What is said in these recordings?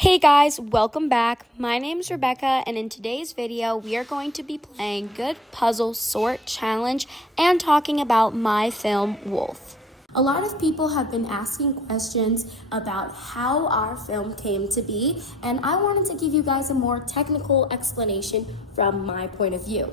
Hey guys, welcome back. My name is Rebecca, and in today's video, we are going to be playing Good Puzzle Sort Challenge and talking about my film, Wolf. A lot of people have been asking questions about how our film came to be, and I wanted to give you guys a more technical explanation from my point of view.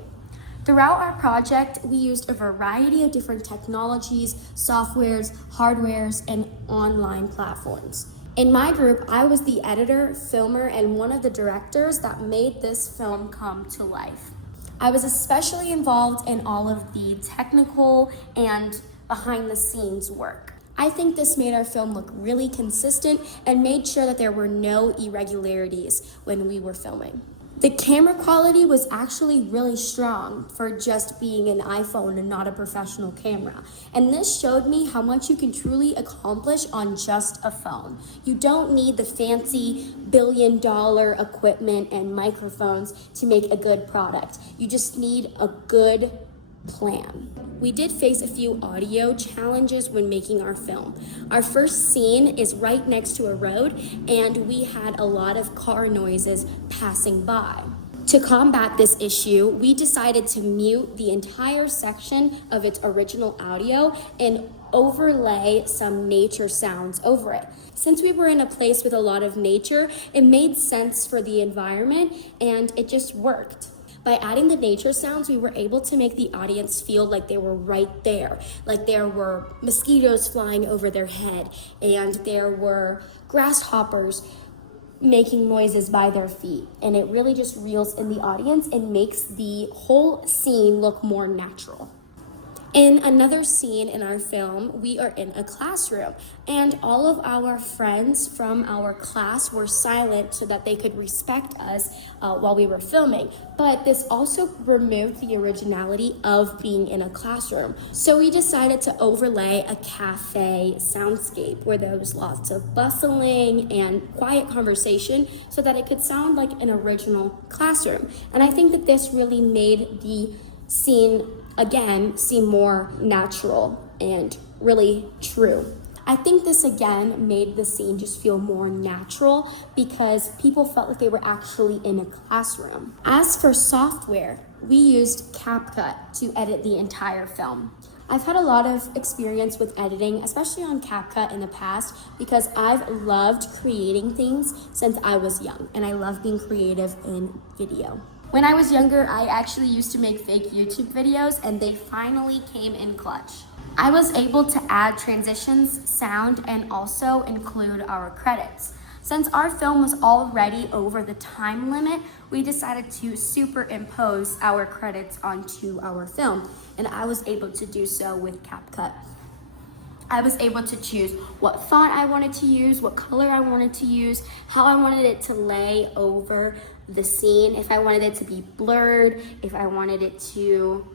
Throughout our project, we used a variety of different technologies, softwares, hardwares, and online platforms. In my group, I was the editor, filmer, and one of the directors that made this film come to life. I was especially involved in all of the technical and behind the scenes work. I think this made our film look really consistent and made sure that there were no irregularities when we were filming. The camera quality was actually really strong for just being an iPhone and not a professional camera. And this showed me how much you can truly accomplish on just a phone. You don't need the fancy billion-dollar equipment and microphones to make a good product. You just need a good plan. We did face a few audio challenges when making our film. Our first scene is right next to a road, and we had a lot of car noises passing by. To combat this issue, we decided to mute the entire section of its original audio and overlay some nature sounds over it. Since we were in a place with a lot of nature, it made sense for the environment, and it just worked. By adding the nature sounds, we were able to make the audience feel like they were right there, like there were mosquitoes flying over their head, and there were grasshoppers making noises by their feet. And it really just reels in the audience and makes the whole scene look more natural. In another scene in our film, we are in a classroom, and all of our friends from our class were silent so that they could respect us while we were filming. But this also removed the originality of being in a classroom. So we decided to overlay a cafe soundscape where there was lots of bustling and quiet conversation so that it could sound like an original classroom. And I think that this really made the scene again seem more natural and really true. I think this again made the scene just feel more natural because people felt like they were actually in a classroom. As for software, we used CapCut to edit the entire film. I've had a lot of experience with editing, especially on CapCut in the past, because I've loved creating things since I was young, and I love being creative in video. When I was younger, I actually used to make fake YouTube videos, and they finally came in clutch. I was able to add transitions, sound, and also include our credits. Since our film was already over the time limit, we decided to superimpose our credits onto our film, and I was able to do so with CapCut. I was able to choose what font I wanted to use, what color I wanted to use, how I wanted it to lay over the scene, if I wanted it to be blurred, if I wanted it to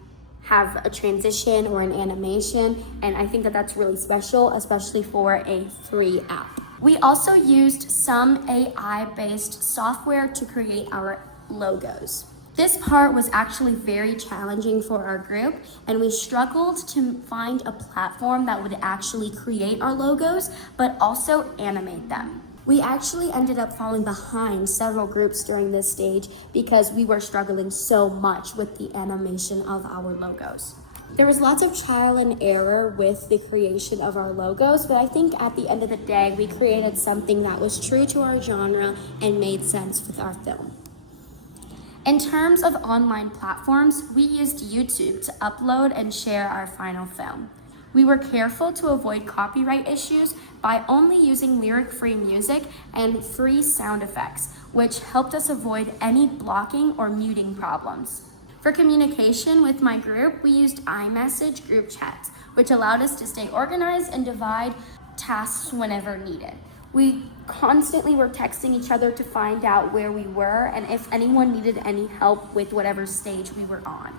have a transition or an animation, and I think that that's really special, especially for a free app. We also used some AI-based software to create our logos. This part was actually very challenging for our group, and we struggled to find a platform that would actually create our logos, but also animate them. We actually ended up falling behind several groups during this stage because we were struggling so much with the animation of our logos. There was lots of trial and error with the creation of our logos, but I think at the end of the day, we created something that was true to our genre and made sense with our film. In terms of online platforms, we used YouTube to upload and share our final film. We were careful to avoid copyright issues by only using lyric-free music and free sound effects, which helped us avoid any blocking or muting problems. For communication with my group, we used iMessage group chats, which allowed us to stay organized and divide tasks whenever needed. We constantly were texting each other to find out where we were and if anyone needed any help with whatever stage we were on.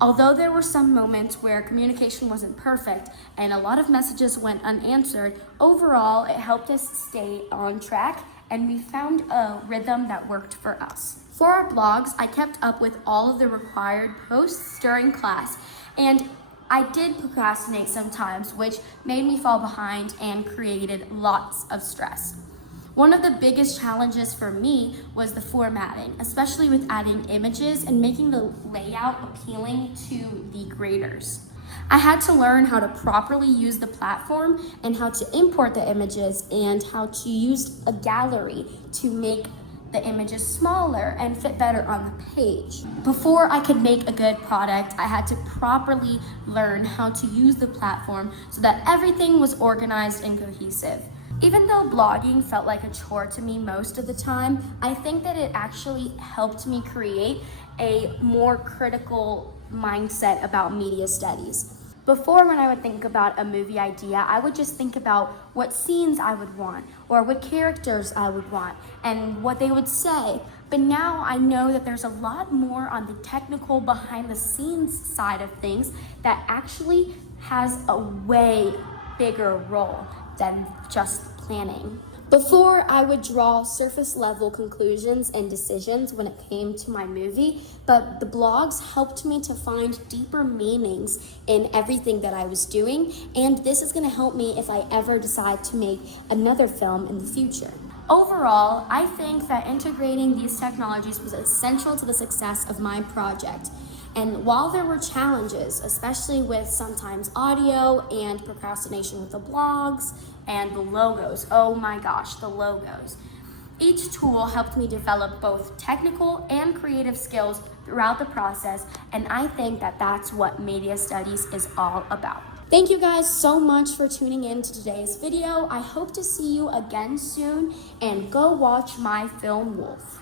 Although there were some moments where communication wasn't perfect and a lot of messages went unanswered, overall it helped us stay on track and we found a rhythm that worked for us. For our blogs, I kept up with all of the required posts during class, and I did procrastinate sometimes, which made me fall behind and created lots of stress. One of the biggest challenges for me was the formatting, especially with adding images and making the layout appealing to the graders. I had to learn how to properly use the platform and how to import the images and how to use a gallery to make the images smaller and fit better on the page. Before I could make a good product, I had to properly learn how to use the platform so that everything was organized and cohesive. Even though blogging felt like a chore to me most of the time, I think that it actually helped me create a more critical mindset about media studies. Before, when I would think about a movie idea, I would just think about what scenes I would want or what characters I would want and what they would say. But now I know that there's a lot more on the technical behind the scenes side of things that actually has a way bigger role than just planning. Before, I would draw surface level conclusions and decisions when it came to my movie, but the blogs helped me to find deeper meanings in everything that I was doing, and this is going to help me if I ever decide to make another film in the future. Overall, I think that integrating these technologies was essential to the success of my project. And while there were challenges, especially with sometimes audio and procrastination with the blogs and the logos, oh my gosh, the logos. Each tool helped me develop both technical and creative skills throughout the process, and I think that that's what media studies is all about. Thank you guys so much for tuning in to today's video. I hope to see you again soon, and go watch my film Wolf.